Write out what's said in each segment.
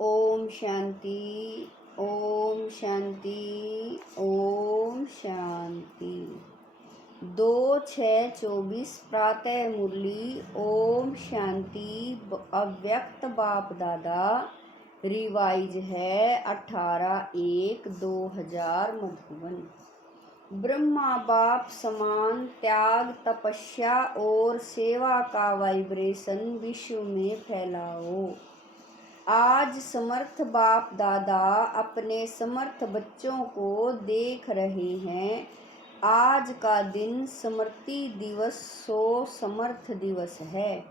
ओम शांति, ओम शांति, ओम शांति। 2/6/24 प्रातः मुरली। ओम शांति। अव्यक्त बाप दादा रिवाइज है 18/1/2000 मधुबन। ब्रह्मा बाप समान त्याग, तपस्या और सेवा का वाइब्रेशन विश्व में फैलाओ। आज समर्थ बाप दादा अपने समर्थ बच्चों को देख रहे हैं। आज का दिन स्मृति दिवस समर्थ दिवस है।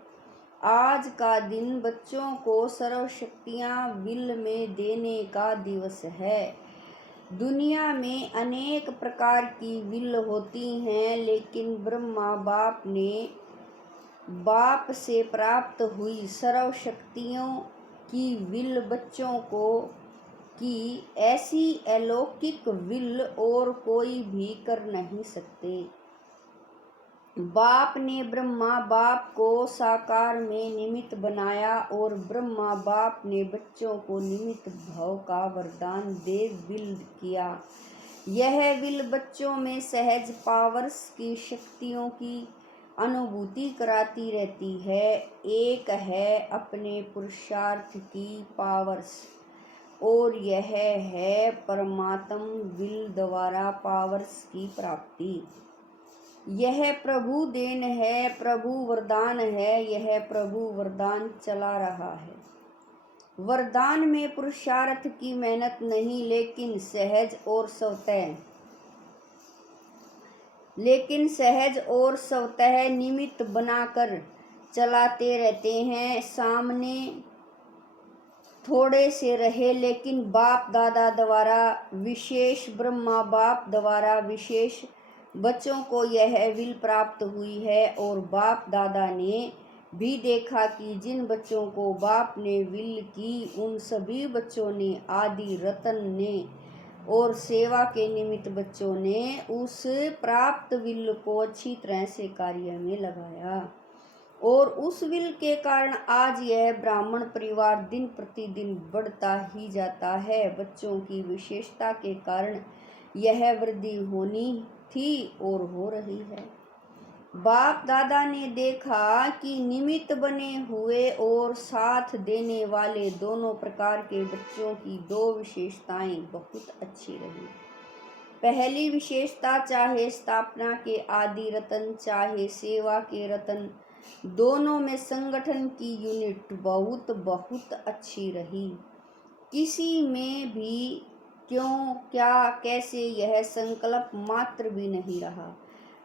आज का दिन बच्चों को सर्वशक्तियां विल में देने का दिवस है। दुनिया में अनेक प्रकार की विल होती हैं, लेकिन ब्रह्मा बाप से प्राप्त हुई सर्वशक्तियों की विल बच्चों को की ऐसी अलौकिक विल और कोई भी कर नहीं सकते। बाप ने ब्रह्मा बाप को साकार में निमित्त बनाया और ब्रह्मा बाप ने बच्चों को निमित्त भाव का वरदान दे विल किया। यह विल बच्चों में सहज पावर्स की शक्तियों की अनुभूति कराती रहती है। एक है अपने पुरुषार्थ की पावर्स और यह है परमात्म विल द्वारा पावर्स की प्राप्ति। यह प्रभु देन है, प्रभु वरदान है। यह प्रभु वरदान चला रहा है। वरदान में पुरुषार्थ की मेहनत नहीं, लेकिन सहज और स्वतः निमित्त बनाकर चलाते रहते हैं। सामने थोड़े से रहे, लेकिन बाप दादा द्वारा विशेष, ब्रह्मा बाप द्वारा विशेष बच्चों को यह विल प्राप्त हुई है। और बाप दादा ने भी देखा कि जिन बच्चों को बाप ने विल की, उन सभी बच्चों ने, आदि रतन ने और सेवा के निमित्त बच्चों ने उस प्राप्त विल को अच्छी तरह से कार्य में लगाया। और उस विल के कारण आज यह ब्राह्मण परिवार दिन प्रतिदिन बढ़ता ही जाता है। बच्चों की विशेषता के कारण यह वृद्धि होनी थी और हो रही है। बाप दादा ने देखा कि निमित्त बने हुए और साथ देने वाले दोनों प्रकार के बच्चों की दो विशेषताएं बहुत अच्छी रही। पहली विशेषता, चाहे स्थापना के आदि रतन चाहे सेवा के रतन, दोनों में संगठन की यूनिट बहुत बहुत अच्छी रही। किसी में भी क्यों, क्या, कैसे, यह संकल्प मात्र भी नहीं रहा।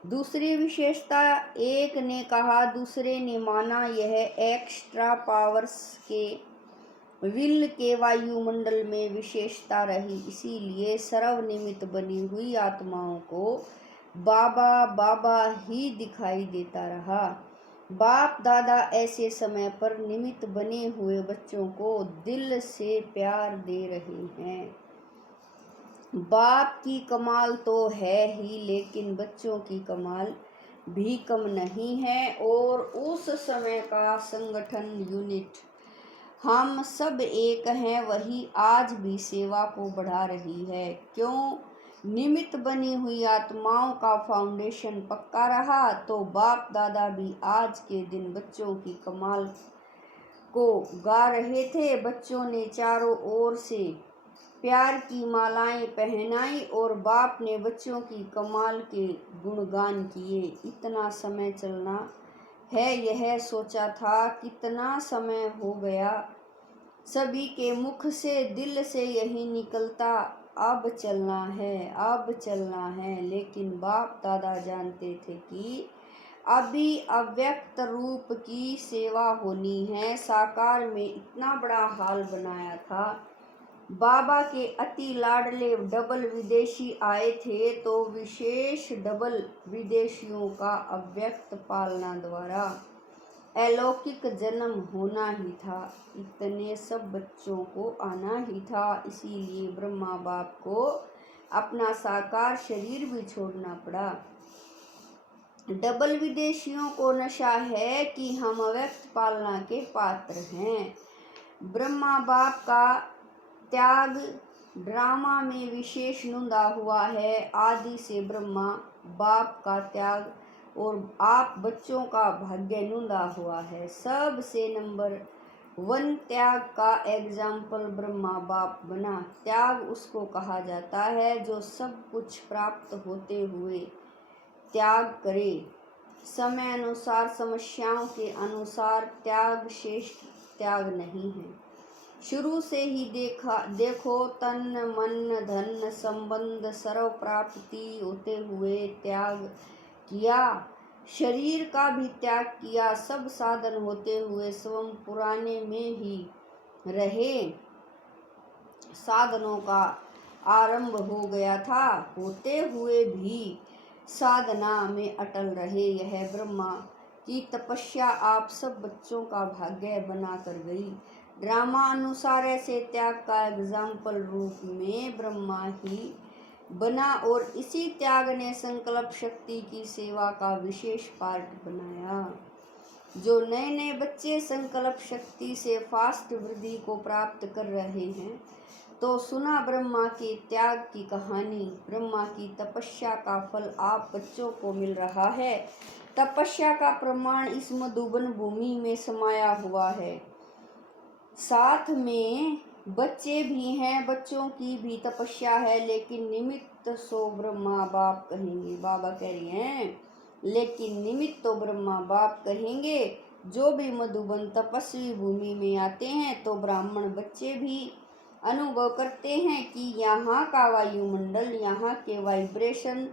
दूसरी विशेषता, एक ने कहा दूसरे ने माना, यह एक्स्ट्रा पावर्स के विल के वायुमंडल में विशेषता रही। इसीलिए सर्वनिमित्त बनी हुई आत्माओं को बाबा बाबा ही दिखाई देता रहा। बाप दादा ऐसे समय पर निमित्त बने हुए बच्चों को दिल से प्यार दे रहे हैं। बाप की कमाल तो है ही, लेकिन बच्चों की कमाल भी कम नहीं है। और उस समय का संगठन यूनिट हम सब एक हैं, वही आज भी सेवा को बढ़ा रही है। क्यों? निमित्त बनी हुई आत्माओं का फाउंडेशन पक्का रहा, तो बाप दादा भी आज के दिन बच्चों की कमाल को गा रहे थे। बच्चों ने चारों ओर से प्यार की मालाएं पहनाई और बाप ने बच्चों की कमाल के गुणगान किए। इतना समय चलना है, यह सोचा था। कितना समय हो गया, सभी के मुख से, दिल से यही निकलता, अब चलना है, अब चलना है। लेकिन बाप दादा जानते थे कि अभी अव्यक्त रूप की सेवा होनी है। साकार में इतना बड़ा हाल बनाया था। बाबा के अति लाडले डबल विदेशी आए थे, तो विशेष डबल विदेशियों का अव्यक्त पालना द्वारा अलौकिक जन्म होना ही था। इतने सब बच्चों को आना ही था। इसीलिए ब्रह्मा बाप को अपना साकार शरीर भी छोड़ना पड़ा। डबल विदेशियों को नशा है कि हम अव्यक्त पालना के पात्र हैं। ब्रह्मा बाप का त्याग ड्रामा में विशेष नुंदा हुआ है। आदि से ब्रह्मा बाप का त्याग और आप बच्चों का भाग्य नुंदा हुआ है। सबसे नंबर 1 त्याग का एग्जाम्पल ब्रह्मा बाप बना। त्याग उसको कहा जाता है जो सब कुछ प्राप्त होते हुए त्याग करे। समय अनुसार, समस्याओं के अनुसार त्याग श्रेष्ठ त्याग नहीं है। शुरू से ही देखो तन मन धन संबंध सर्व प्राप्ति होते हुए त्याग किया। शरीर का भी त्याग किया। सब साधन होते हुए स्वयं पुराने में ही रहे। साधनों का आरंभ हो गया था, होते हुए भी साधना में अटल रहे। यह ब्रह्मा की तपस्या आप सब बच्चों का भाग्य बना कर गई। ड्रामा अनुसार ऐसे त्याग का एग्जाम्पल रूप में ब्रह्मा ही बना और इसी त्याग ने संकल्प शक्ति की सेवा का विशेष पार्ट बनाया। जो नए नए बच्चे संकल्प शक्ति से फास्ट वृद्धि को प्राप्त कर रहे हैं, तो सुना ब्रह्मा के त्याग की कहानी। ब्रह्मा की तपस्या का फल आप बच्चों को मिल रहा है। तपस्या का प्रमाण इस मधुबन भूमि में समाया हुआ है। साथ में बच्चे भी हैं, बच्चों की भी तपस्या है, लेकिन निमित्त सो ब्रह्मा बाप कहेंगे। बाबा कह रही हैं लेकिन निमित्त तो ब्रह्मा बाप कहेंगे। जो भी मधुबन तपस्वी भूमि में आते हैं तो ब्राह्मण बच्चे भी अनुभव करते हैं कि यहाँ का वायुमंडल, यहाँ के वाइब्रेशन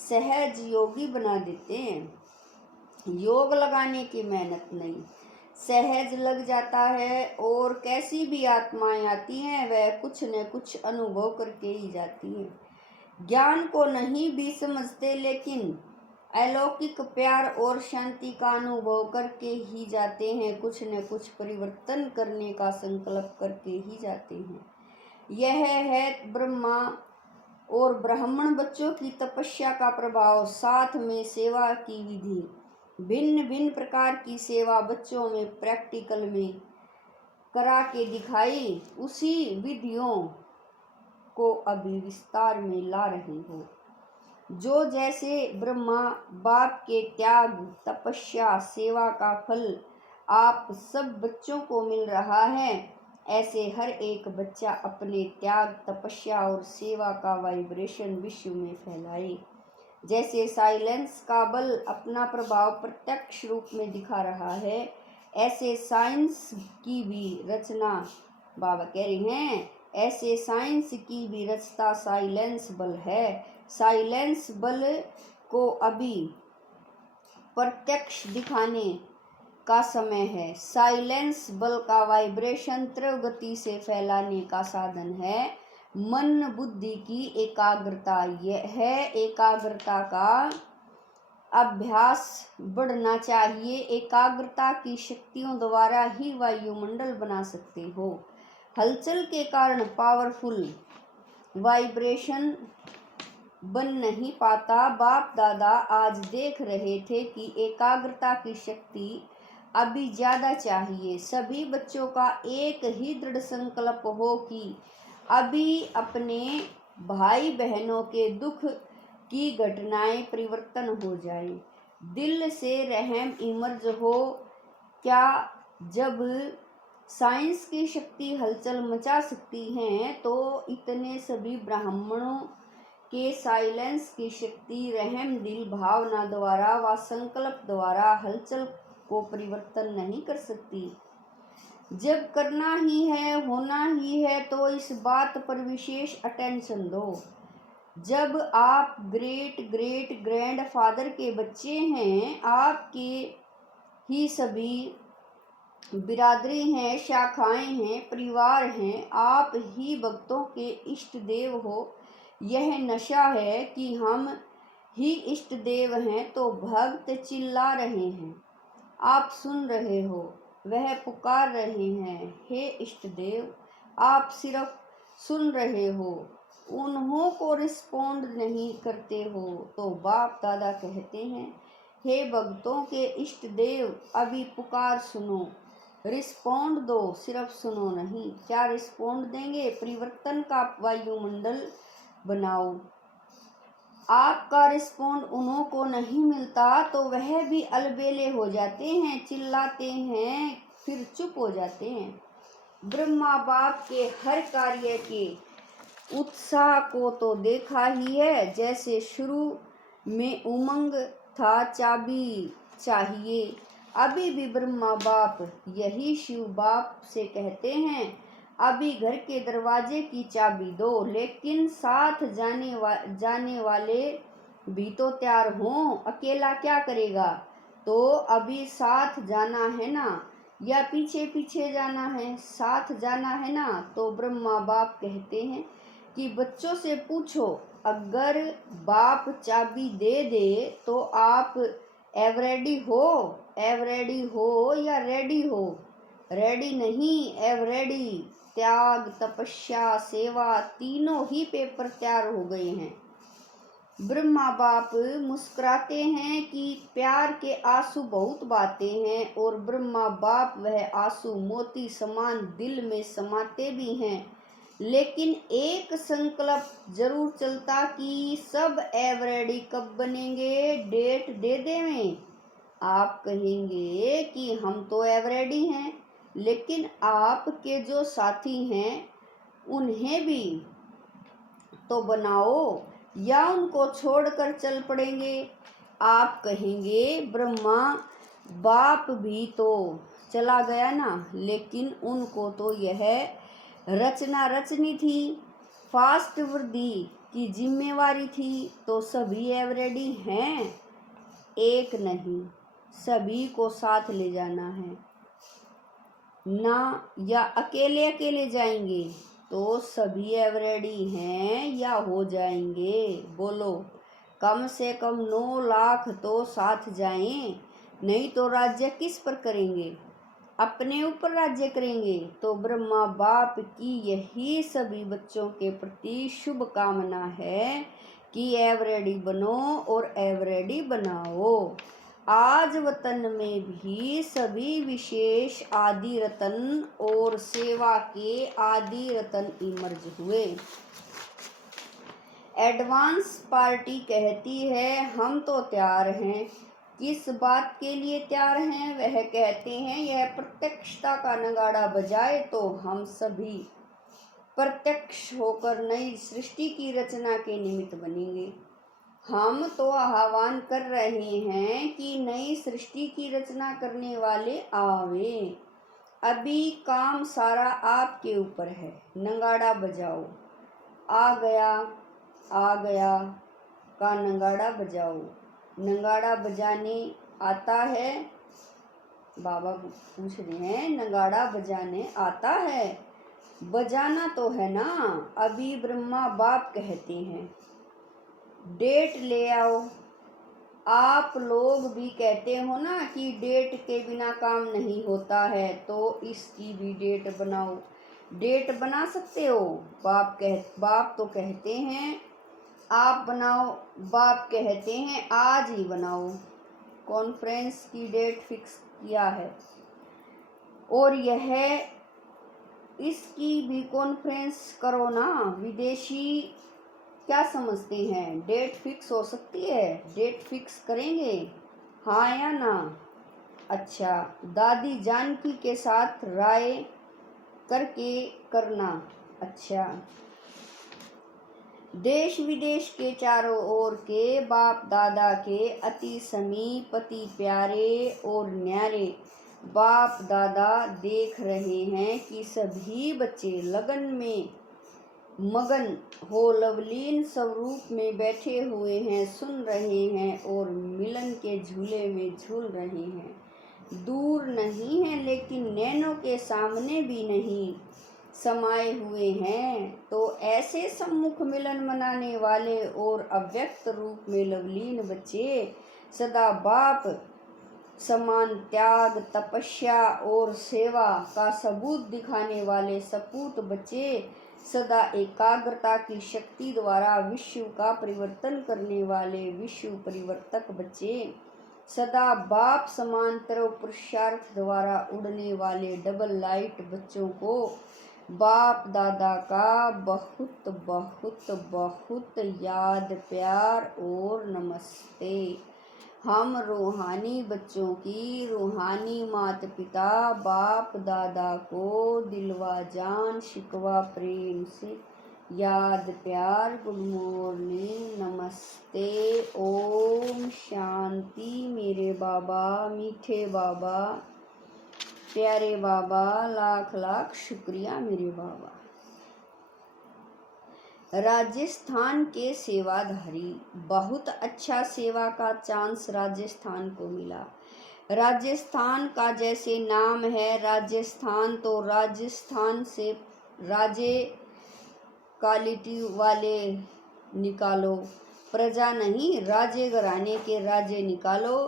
सहज योगी बना देते हैं। योग लगाने की मेहनत नहीं, सहज लग जाता है। और कैसी भी आत्माएं आती हैं वह कुछ न कुछ अनुभव करके ही जाती हैं। ज्ञान को नहीं भी समझते, लेकिन अलौकिक प्यार और शांति का अनुभव करके ही जाते हैं। कुछ न कुछ परिवर्तन करने का संकल्प करके ही जाते हैं। यह है ब्रह्मा और ब्राह्मण बच्चों की तपस्या का प्रभाव। साथ में सेवा की विधि, भिन्न भिन्न प्रकार की सेवा बच्चों में प्रैक्टिकल में करा के दिखाई। उसी विधियों को अभी विस्तार में ला रही हो। जो जैसे ब्रह्मा बाप के त्याग, तपस्या, सेवा का फल आप सब बच्चों को मिल रहा है, ऐसे हर एक बच्चा अपने त्याग, तपस्या और सेवा का वाइब्रेशन विश्व में फैलाए। जैसे साइलेंस का बल अपना प्रभाव प्रत्यक्ष रूप में दिखा रहा है, ऐसे साइंस की भी रचना, बाबा कह रही हैं, ऐसे साइंस की भी रचना साइलेंस बल है। साइलेंस बल को अभी प्रत्यक्ष दिखाने का समय है। साइलेंस बल का वाइब्रेशन तीव्र गति से फैलाने का साधन है मन बुद्धि की एकाग्रता। यह एकाग्रता का अभ्यास बढ़ना चाहिए। एकाग्रता की शक्तियों द्वारा ही वायुमंडल बना सकते हो। हलचल के कारण पावरफुल वाइब्रेशन बन नहीं पाता। बाप दादा आज देख रहे थे कि एकाग्रता की शक्ति अभी ज्यादा चाहिए। सभी बच्चों का एक ही दृढ़ संकल्प हो कि अभी अपने भाई बहनों के दुख की घटनाएं परिवर्तन हो जाए, दिल से रहम इमर्ज हो। क्या जब साइंस की शक्ति हलचल मचा सकती है, तो इतने सभी ब्राह्मणों के साइलेंस की शक्ति रहम दिल भावना द्वारा व संकल्प द्वारा हलचल को परिवर्तन नहीं कर सकती। जब करना ही है, होना ही है, तो इस बात पर विशेष अटेंशन दो। जब आप ग्रेट ग्रेट ग्रैंड फादर के बच्चे हैं, आपके ही सभी बिरादरी हैं, शाखाएं हैं, परिवार हैं, आप ही भक्तों के इष्ट देव हो। यह नशा है कि हम ही इष्ट देव हैं, तो भक्त चिल्ला रहे हैं, आप सुन रहे हो, वह पुकार रहे हैं, हे इष्ट देव। आप सिर्फ सुन रहे हो, उन्हों को रिस्पोंड नहीं करते हो। तो बाप दादा कहते हैं, हे भक्तों के इष्ट देव, अभी पुकार सुनो। रिस्पॉन्ड दो, सिर्फ सुनो नहीं। क्या रिस्पॉन्ड देंगे? परिवर्तन का वायुमंडल बनाओ। आपका रिस्पॉन्ड उन्हों को नहीं मिलता तो वह भी अलबेले हो जाते हैं, चिल्लाते हैं, फिर चुप हो जाते हैं। ब्रह्मा बाप के हर कार्य के उत्साह को तो देखा ही है, जैसे शुरू में उमंग था, चाबी चाहिए। अभी भी ब्रह्मा बाप यही शिव बाप से कहते हैं, अभी घर के दरवाजे की चाबी दो, लेकिन साथ जाने वाले भी तो तैयार हों। अकेला क्या करेगा? तो अभी साथ जाना है ना, या पीछे पीछे जाना है? साथ जाना है ना। तो ब्रह्मा बाप कहते हैं कि बच्चों से पूछो, अगर बाप चाबी दे दे तो आप एवरेडी हो? एवरेडी हो या रेडी हो? रेडी नहीं, एवरेडी। त्याग, तपस्या, सेवा, तीनों ही पेपर तैयार हो गए हैं। ब्रह्मा बाप मुस्कुराते हैं कि प्यार के आंसू बहुत बहाते हैं, और ब्रह्मा बाप वह आंसू मोती समान दिल में समाते भी हैं। लेकिन एक संकल्प जरूर चलता कि सब एवरेडी कब बनेंगे, डेट दे देवें। आप कहेंगे कि हम तो एवरेडी हैं, लेकिन आपके जो साथी हैं उन्हें भी तो बनाओ, या उनको छोड़कर चल पड़ेंगे। आप कहेंगे ब्रह्मा बाप भी तो चला गया ना, लेकिन उनको तो यह रचना रचनी थी, फास्ट वृद्धि की जिम्मेवारी थी। तो सभी एवरेडी हैं? एक नहीं, सभी को साथ ले जाना है ना, या अकेले अकेले जाएंगे? तो सभी एवरेडी हैं या हो जाएंगे? बोलो। कम से कम 9 लाख तो साथ जाएं, नहीं तो राज्य किस पर करेंगे? अपने ऊपर राज्य करेंगे। तो ब्रह्मा बाप की यही सभी बच्चों के प्रति शुभ कामना है कि एवरेडी बनो और एवरेडी बनाओ। आज वतन में भी सभी विशेष आदि रतन और सेवा के आदि रतन इमर्ज हुए। एडवांस पार्टी कहती है हम तो तैयार हैं। किस बात के लिए तैयार हैं? वह कहते हैं यह प्रत्यक्षता का नगाड़ा बजाए तो हम सभी प्रत्यक्ष होकर नई सृष्टि की रचना के निमित्त बनेंगे। हम तो आह्वान कर रहे हैं कि नई सृष्टि की रचना करने वाले आवे। अभी काम सारा आपके ऊपर है, नगाड़ा बजाओ। आ गया का नगाड़ा बजाओ। नगाड़ा बजाने आता है? बाबा पूछ रहे हैं, नगाड़ा बजाने आता है? बजाना तो है ना। अभी ब्रह्मा बाप कहते हैं डेट ले आओ। आप लोग भी कहते हो ना कि डेट के बिना काम नहीं होता है, तो इसकी भी डेट बनाओ। डेट बना सकते हो? बाप तो कहते हैं आप बनाओ, बाप कहते हैं आज ही बनाओ। कॉन्फ्रेंस की डेट फिक्स किया है, और यह इसकी भी कॉन्फ्रेंस करो ना। विदेशी क्या समझते हैं, डेट फिक्स हो सकती है? डेट फिक्स करेंगे, हाँ या ना? अच्छा, दादी जानकी के साथ राय करके करना। अच्छा, देश विदेश के चारों ओर के बाप दादा के अति समीप, अति प्यारे और न्यारे बाप दादा देख रहे हैं कि सभी बच्चे लगन में मगन हो लवलीन स्वरूप में बैठे हुए हैं, सुन रहे हैं और मिलन के झूले में झूल रहे हैं। दूर नहीं है लेकिन नैनों के सामने भी नहीं समाये हुए हैं। तो ऐसे सम्मुख मिलन मनाने वाले और अव्यक्त रूप में लवलीन बच्चे सदा बाप समान त्याग, तपस्या और सेवा का सबूत दिखाने वाले सपूत बच्चे, सदा एकाग्रता की शक्ति द्वारा विश्व का परिवर्तन करने वाले विश्व परिवर्तक बच्चे, सदा बाप समांतर पुरुषार्थ द्वारा उड़ने वाले डबल लाइट बच्चों को बाप दादा का बहुत बहुत बहुत याद, प्यार और नमस्ते। हम रूहानी बच्चों की रूहानी माता पिता बाप दादा को दिलवा जान शिकवा प्रेम से याद, प्यार, गुड मॉर्निंग, नमस्ते, ओम शांति। मेरे बाबा, मीठे बाबा, प्यारे बाबा, लाख लाख शुक्रिया मेरे बाबा। राजस्थान के सेवाधारी, बहुत अच्छा सेवा का चांस राजस्थान को मिला। राजस्थान का जैसे नाम है राजस्थान, तो राजस्थान से राजे क्वालिटी वाले निकालो, प्रजा नहीं राजे घराने के राजे निकालो,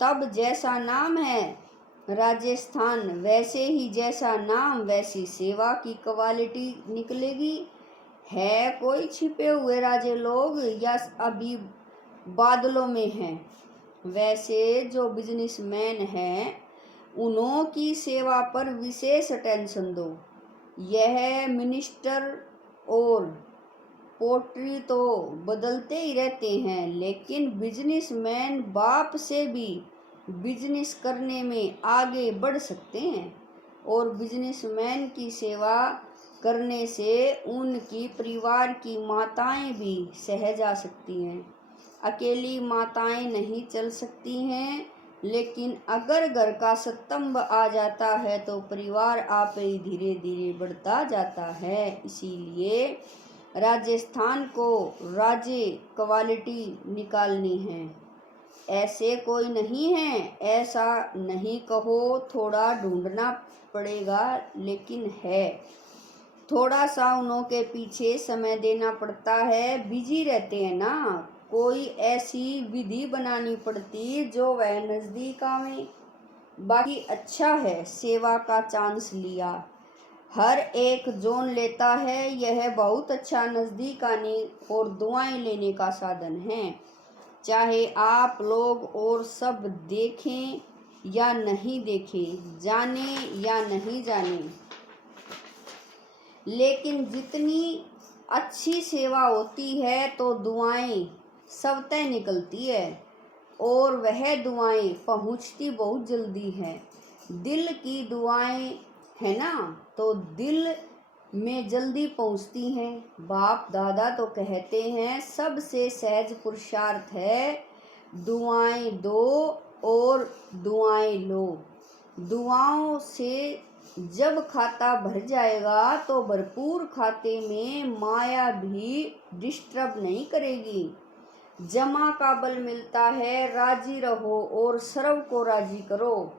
तब जैसा नाम है राजस्थान वैसे ही जैसा नाम वैसी सेवा की क्वालिटी निकलेगी। है कोई छिपे हुए राजे लोग या अभी बादलों में हैं? वैसे जो बिजनेसमैन हैं उन्हों की सेवा पर विशेष अटेंशन दो। यह मिनिस्टर और पोट्री तो बदलते ही रहते हैं, लेकिन बिजनेसमैन बाप से भी बिजनेस करने में आगे बढ़ सकते हैं, और बिजनेसमैन की सेवा करने से उनकी परिवार की माताएं भी सह जा सकती हैं। अकेली माताएं नहीं चल सकती हैं, लेकिन अगर घर का स्तंभ आ जाता है तो परिवार आप ही धीरे धीरे बढ़ता जाता है। इसीलिए राजस्थान को राज्य क्वालिटी निकालनी है। ऐसे कोई नहीं है, ऐसा नहीं कहो, थोड़ा ढूंढना पड़ेगा, लेकिन है। थोड़ा सा उन्हों के पीछे समय देना पड़ता है, बिजी रहते हैं ना, कोई ऐसी विधि बनानी पड़ती जो वह नज़दीक आवे। बाकी अच्छा है, सेवा का चांस लिया, हर एक जोन लेता है, यह बहुत अच्छा नज़दीक आने और दुआएं लेने का साधन है। चाहे आप लोग और सब देखें या नहीं देखें, जाने या नहीं जाने, लेकिन जितनी अच्छी सेवा होती है तो दुआएं सब तय निकलती है, और वह दुआएं पहुंचती बहुत जल्दी हैं। दिल की दुआएं है ना, तो दिल में जल्दी पहुंचती हैं। बाप दादा तो कहते हैं सबसे सहज पुरुषार्थ है दुआएं दो और दुआएं लो। दुआओं से जब खाता भर जाएगा तो भरपूर खाते में माया भी डिस्टर्ब नहीं करेगी। जमा का बल मिलता है, राजी रहो और सर्व को राजी करो।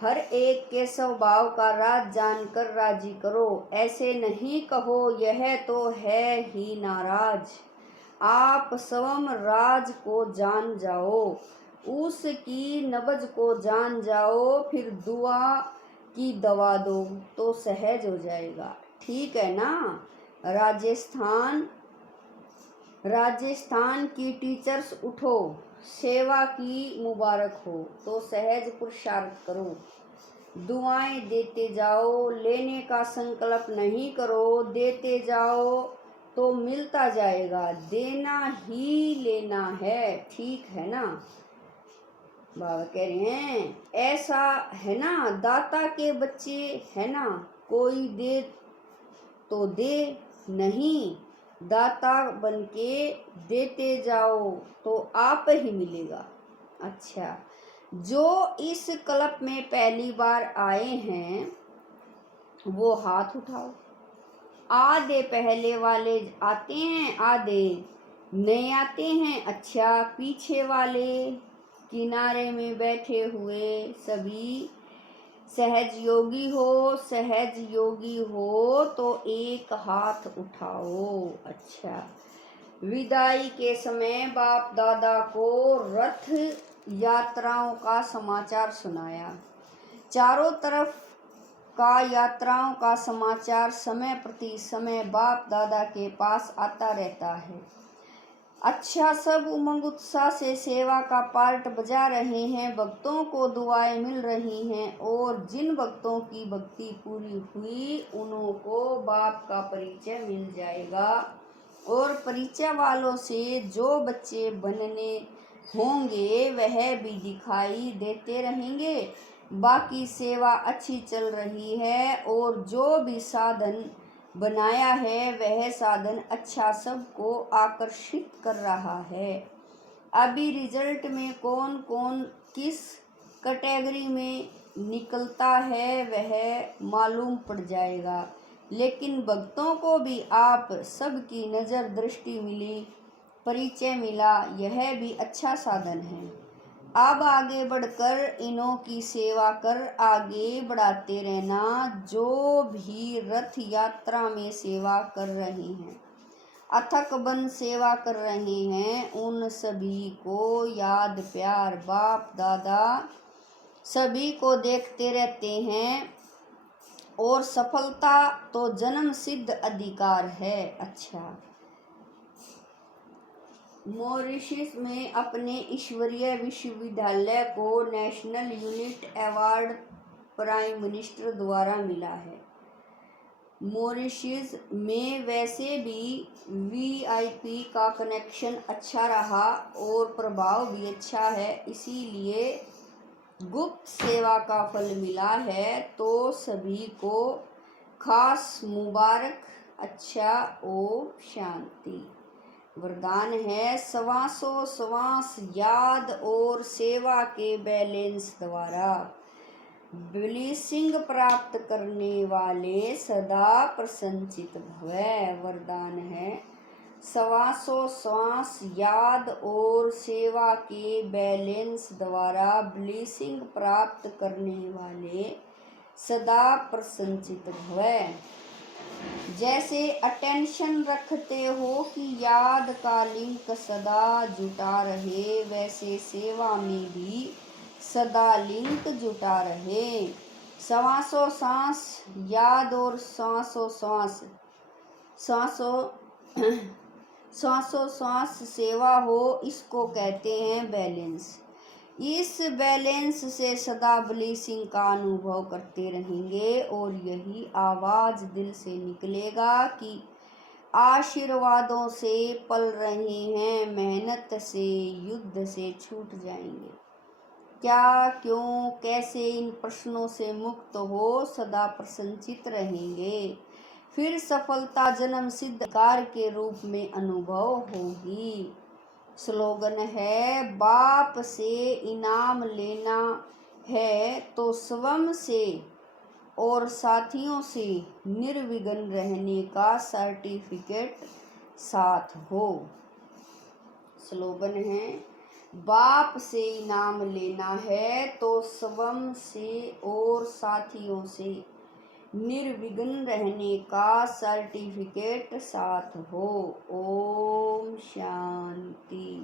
हर एक के स्वभाव का राज जानकर राजी करो। ऐसे नहीं कहो यह तो है ही नाराज। आप स्वयं राज को जान जाओ, उसकी नब्ज को जान जाओ, फिर दुआ की दवा दो तो सहज हो जाएगा। ठीक है ना? राजस्थान की टीचर्स उठो, सेवा की मुबारक हो तो सहज पुरुषार्थ करो। दुआएं देते जाओ, लेने का संकल्प नहीं करो, देते जाओ तो मिलता जाएगा, देना ही लेना है। ठीक है ना? बाबा कह रहे हैं ऐसा है ना, दाता के बच्चे है ना, कोई दे तो दे, नहीं दाता बनके देते जाओ तो आप ही मिलेगा। अच्छा, जो इस क्लब में पहली बार आए हैं वो हाथ उठाओ। आधे पहले वाले आते हैं, आधे नए आते हैं। अच्छा, पीछे वाले किनारे में बैठे हुए सभी सहज योगी हो तो एक हाथ उठाओ। अच्छा, विदाई के समय बाप दादा को रथ यात्राओं का समाचार सुनाया। चारों तरफ का यात्राओं का समाचार समय प्रति समय बाप दादा के पास आता रहता है। अच्छा, सब उमंग उत्साह से सेवा का पार्ट बजा रहे हैं, भक्तों को दुआएं मिल रही हैं और जिन भक्तों की भक्ति पूरी हुई उन्हों को बाप का परिचय मिल जाएगा और परिचय वालों से जो बच्चे बनने होंगे वह भी दिखाई देते रहेंगे। बाकी सेवा अच्छी चल रही है और जो भी साधन बनाया है वह साधन अच्छा सबको आकर्षित कर रहा है। अभी रिजल्ट में कौन कौन किस कैटेगरी में निकलता है वह मालूम पड़ जाएगा, लेकिन भक्तों को भी आप सबकी नज़र दृष्टि मिली, परिचय मिला, यह भी अच्छा साधन है। अब आगे बढ़कर इन्हों की सेवा कर आगे बढ़ाते रहना। जो भी रथ यात्रा में सेवा कर रहे हैं, अथक बन सेवा कर रहे हैं, उन सभी को याद प्यार बाप दादा सभी को देखते रहते हैं और सफलता तो जन्म सिद्ध अधिकार है। अच्छा, मॉरिशस में अपने ईश्वरीय विश्वविद्यालय को national unit award prime minister द्वारा मिला है। मॉरिशस में वैसे भी वीआईपी का कनेक्शन अच्छा रहा और प्रभाव भी अच्छा है, इसीलिए गुप्त सेवा का फल मिला है, तो सभी को खास मुबारक। अच्छा, ओम शांति। वरदान है सवासों श्वास याद और सेवा के बैलेंस द्वारा ब्लेसिंग प्राप्त करने वाले सदा प्रसन्नचित भवै। वरदान है सवासों श्वास याद और सेवा के बैलेंस द्वारा ब्लेसिंग प्राप्त करने वाले सदा प्रसन्नचित भवै। जैसे अटेंशन रखते हो कि याद का लिंक सदा जुटा रहे, वैसे सेवा में भी सदा लिंक जुटा रहे। श्वासों सांस याद और श्वासों श्वास श्वासों श्वास सेवा हो, इसको कहते हैं बैलेंस। इस बैलेंस से सदा ब्लेसिंग का अनुभव करते रहेंगे और यही आवाज दिल से निकलेगा कि आशीर्वादों से पल रहे हैं, मेहनत से युद्ध से छूट जाएंगे। क्या, क्यों, कैसे, इन प्रश्नों से मुक्त हो सदा प्रसन्नचित रहेंगे, फिर सफलता जन्म सिद्ध अधिकार के रूप में अनुभव होगी। स्लोगन है बाप से इनाम लेना है तो स्वयं से और साथियों से निर्विघ्न रहने का सर्टिफिकेट साथ हो। स्लोगन है बाप से इनाम लेना है तो स्वयं से और साथियों से निर्विघ्न रहने का सर्टिफिकेट साथ हो। ओम शांति।